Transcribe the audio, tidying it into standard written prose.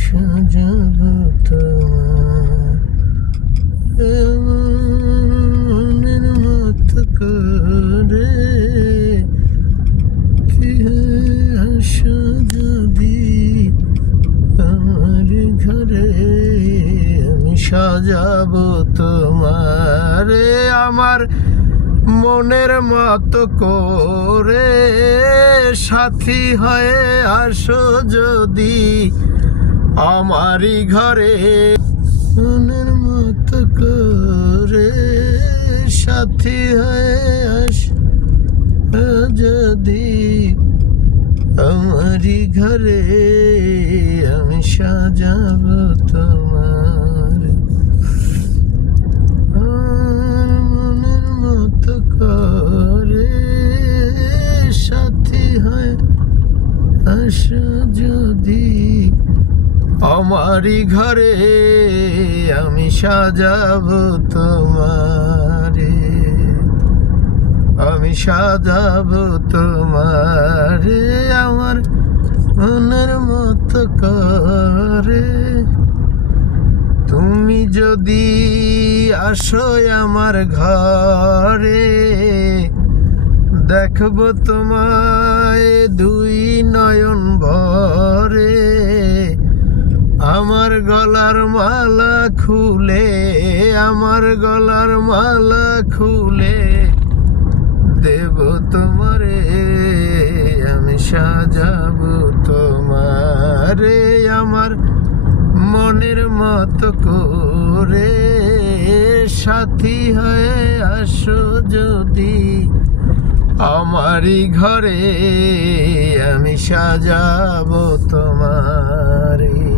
সাজাবো তোমার মনের মতো করে কি আসো যদি আমার ঘরে আমি সাজাবো তোমারে আমার মনের মতো করে সাথী হয়ে আসো যদি আমারই ঘরে মনের মতো করে সাথী হয়ে আসো যদি আমারই ঘরে আমি সাজাবো তোমার মনের মতো করে সাথী হয় আসো যদি আমারই ঘরে আমি সাজাবো তোমারে আমি সাজাবো তোমারে আমার মনের মতো করে তুমি যদি আসো আমার ঘরে দেখবো তোমায় দুই নয়ন ভরে আমার গলার মালা খুলে আমার গলার মালা খুলে দেব তোমারে আমি সাজাবো তোমারে আমার মনের মতো করে সাথী হয়ে আসো যদি আমারই ঘরে আমি সাজাবো তোমারে।